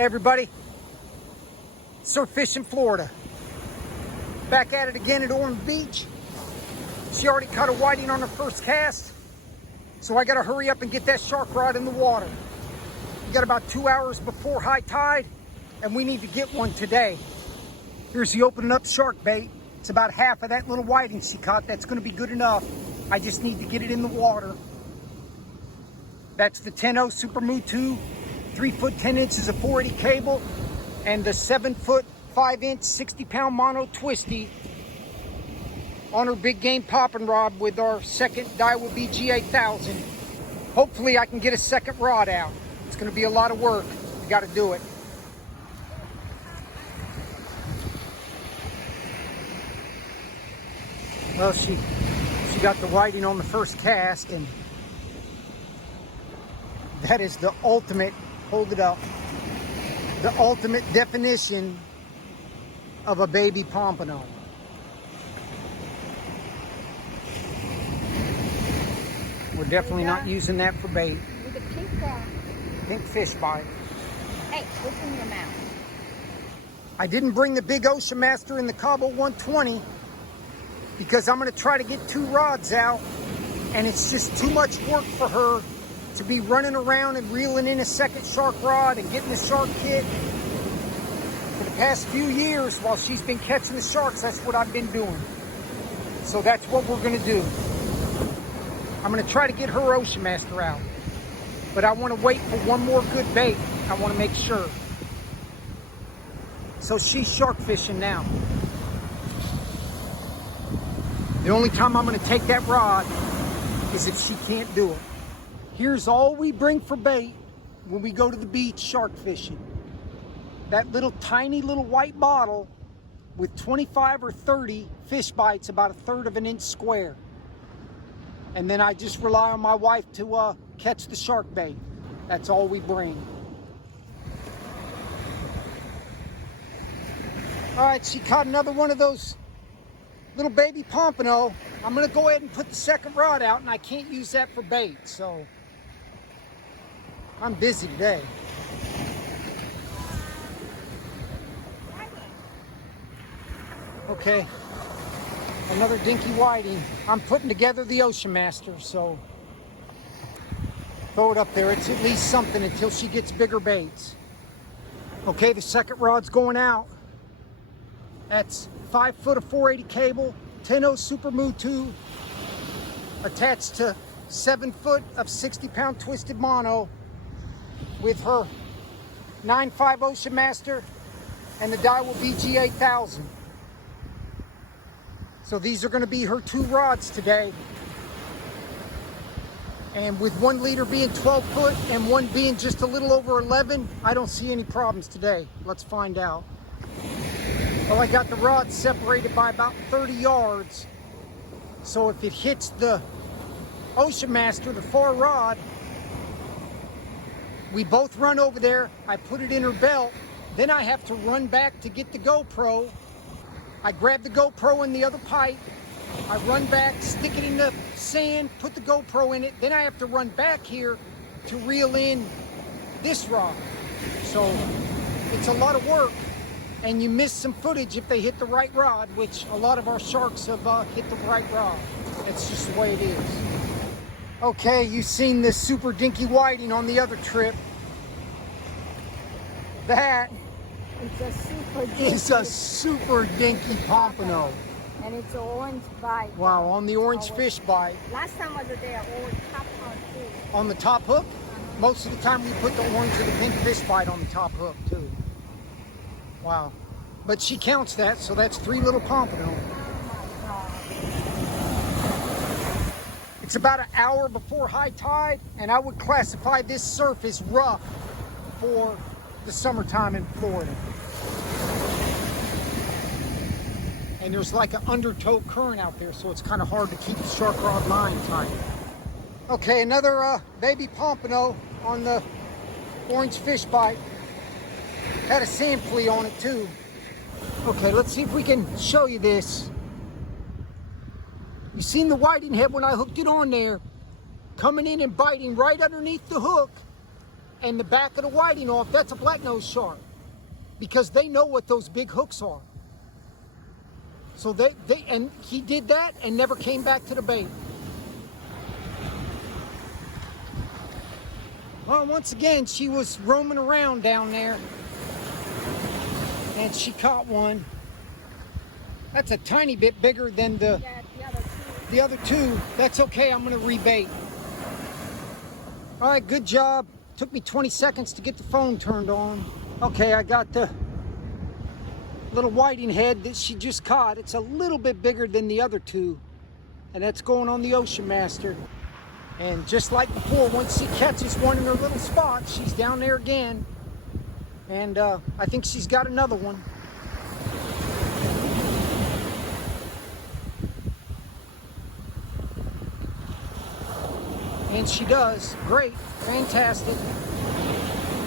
Hey everybody, surf fishing Florida. Back at it again at Ormond Beach. She already caught a whiting on her first cast, so I gotta hurry up and get that shark rod in the water. We got about 2 hours before high tide, and we need to get one today. Here's the opening up shark bait. It's about half of that little whiting she caught. That's gonna be good enough. I just need to get it in the water. That's the 10-0 Super Moo 2. 3 foot 10 inches of 480 cable and the 7 foot 5 inch 60-pound mono twisty on her big game popping rod with our second Daiwa BG 8000. Hopefully I can get a second rod out. It's going to be a lot of work. We got to do it. Well, she got the whiting on the first cast, and that is the ultimate. Hold it up. The ultimate definition of a baby pompano. We're definitely not using that for bait. With a pink fish bite. Hey, open your mouth. I didn't bring the big Ocean Master in the Cabo 120 because I'm going to try to get 2 rods out, and it's just too much work for her to be running around and reeling in a second shark rod and getting the shark kit. For the past few years, while she's been catching the sharks, that's what I've been doing. So that's what we're going to do. I'm going to try to get her Ocean Master out, but I want to wait for one more good bait. I want to make sure. So she's shark fishing now. The only time I'm going to take that rod is if she can't do it. Here's all we bring for bait when we go to the beach shark fishing. That little tiny little white bottle with 25 or 30 fish bites about 1/3 of an inch square. And then I just rely on my wife to catch the shark bait. That's all we bring. All right, she caught another one of those little baby pompano. I'm gonna go ahead and put the second rod out, and I can't use that for bait, so I'm busy today. Okay, another dinky whiting. I'm putting together the Ocean Master, so throw it up there. It's at least something until she gets bigger baits. Okay, the second rod's going out. That's 5 foot of 480 cable, 10-0 Super Moo 2, attached to 7 foot of 60-pound twisted mono, with her 9.5 Ocean Master and the Daiwa BG 8000. So these are going to be her 2 rods today. And with 1 leader being 12 foot and one being just a little over 11, I don't see any problems today. Let's find out. Well, I got the rod separated by about 30 yards. So if it hits the Ocean Master, the far rod, we both run over there. I put it in her belt. Then I have to run back to get the GoPro. I grab the GoPro in the other pipe. I run back, stick it in the sand, put the GoPro in it. Then I have to run back here to reel in this rod. So it's a lot of work, and you miss some footage if they hit the right rod, which a lot of our sharks have hit the right rod. That's just the way it is. Okay, you've seen this super dinky whiting on the other trip. That is a super dinky pompano. And it's an orange bite. Wow, on the orange fish bite. Last time I was there, orange top hook too. On the top hook? Most of the time we put the orange or the pink fish bite on the top hook too. Wow. But she counts that, so that's 3 little pompano. It's about an hour before high tide, and I would classify this surf as rough for the summertime in Florida. And there's like an undertow current out there, so it's kind of hard to keep the shark rod line tight. Okay, another baby pompano on the orange fish bite. Had a sand flea on it too. Okay, let's see if we can show you this. You seen the whiting head when I hooked it on there, coming in and biting right underneath the hook. and the back of the whiting off, that's a black-nosed shark. Because they know what those big hooks are. So and he did that and never came back to the bait. Well, once again, she was roaming around down there. And she caught one. That's a tiny bit bigger than the other two. That's okay, I'm gonna rebait. All right, good job. Took me 20 seconds to get the phone turned on. Okay, I got the little whiting head that she just caught. It's a little bit bigger than the other two. And that's going on the Ocean Master. And just like before, once she catches one in her little spot, she's down there again. And I think she's got another one. And she does. Great. Fantastic.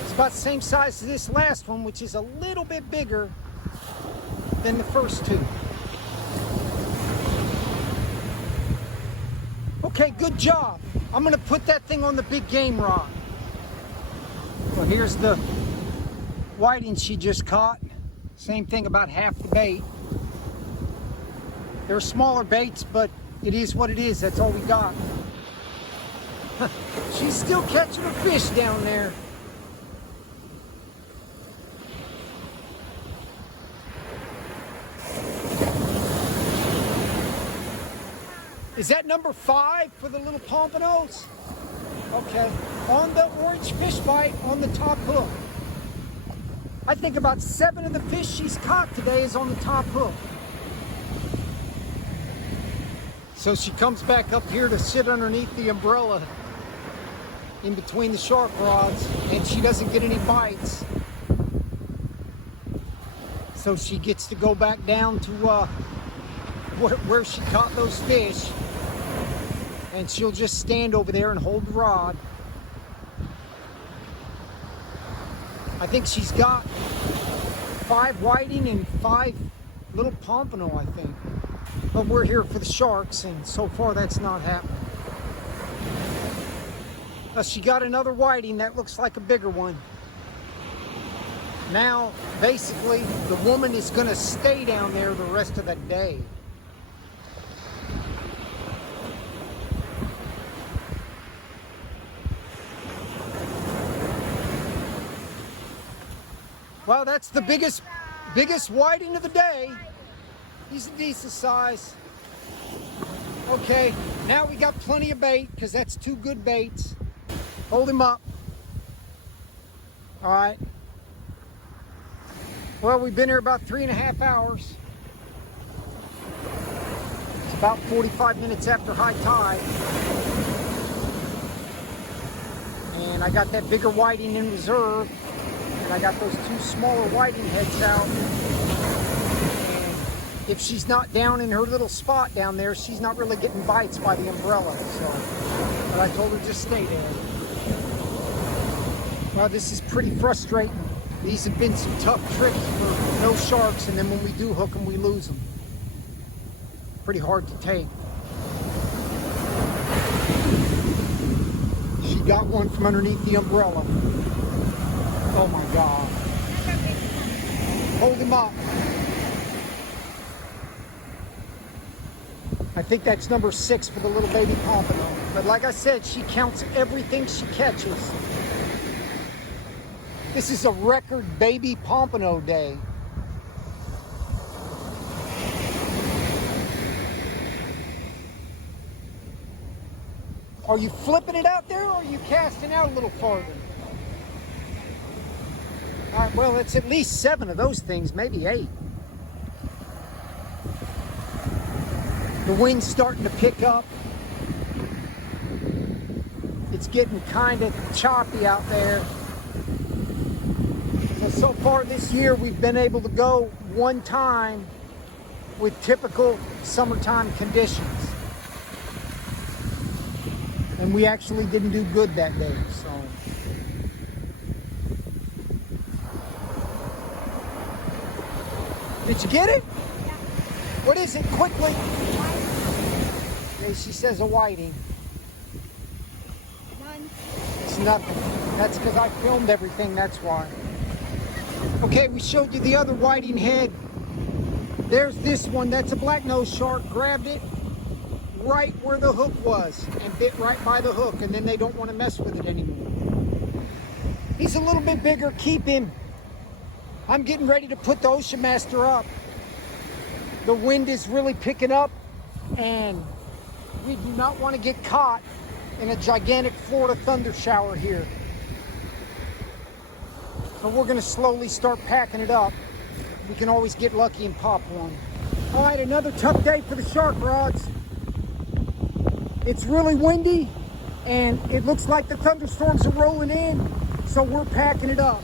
It's about the same size as this last one, which is a little bit bigger than the first two. Okay, good job. I'm gonna put that thing on the big game rod. Well, here's the whiting she just caught. Same thing, about half the bait. They're smaller baits, but it is what it is. That's all we got. She's still catching a fish down there. Is that number 5 for the little pompanos? Okay. On the orange fish bite on the top hook. I think about 7 of the fish she's caught today is on the top hook. So she comes back up here to sit underneath the umbrella in between the shark rods, and she doesn't get any bites. So she gets to go back down to where she caught those fish, and she'll just stand over there and hold the rod. I think she's got 5 whiting and 5 little pompano, I think. But we're here for the sharks, and so far that's not happening. She got another whiting that looks like a bigger one. Now, basically, the woman is going to stay down there the rest of the day. Well, that's the biggest whiting of the day. He's a decent size. Okay, now we got plenty of bait because that's 2 good baits. Hold him up. All right. Well, we've been here about 3.5 hours. It's about 45 minutes after high tide. And I got that bigger whiting in reserve. And I got those 2 smaller whiting heads out. And if she's not down in her little spot down there, she's not really getting bites by the umbrella. So, but I told her just stay there. Well, this is pretty frustrating. These have been some tough trips for no sharks, and then when we do hook them, we lose them. Pretty hard to take. She got one from underneath the umbrella. Oh my God. Hold him up. I think that's number 6 for the little baby pompano. But like I said, she counts everything she catches. This is a record baby pompano day. Are you flipping it out there, or are you casting out a little farther? All right, well, it's at least 7 of those things, maybe 8. The wind's starting to pick up. It's getting kind of choppy out there. So far this year, we've been able to go 1 time with typical summertime conditions. And we actually didn't do good that day, so. Did you get it? Yeah. What is it? Quickly. Okay, she says a whiting. None. It's nothing. That's because I filmed everything, that's why. Okay, we showed you the other whiting head. There's this one, that's a black nose shark. Grabbed it right where the hook was and bit right by the hook, and then they don't want to mess with it anymore. He's a little bit bigger, keep him. I'm getting ready to put the Ocean Master up. The wind is really picking up, and we do not want to get caught in a gigantic Florida thunder shower here. So we're going to slowly start packing it up. We can always get lucky and pop one. All right, another tough day for the shark rods. It's really windy, and it looks like the thunderstorms are rolling in, so we're packing it up.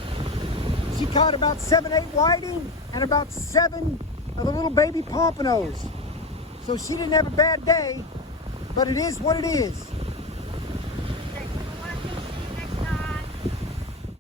She caught about 7, 8 whiting and about 7 of the little baby pompanos. So she didn't have a bad day, but it is what it is.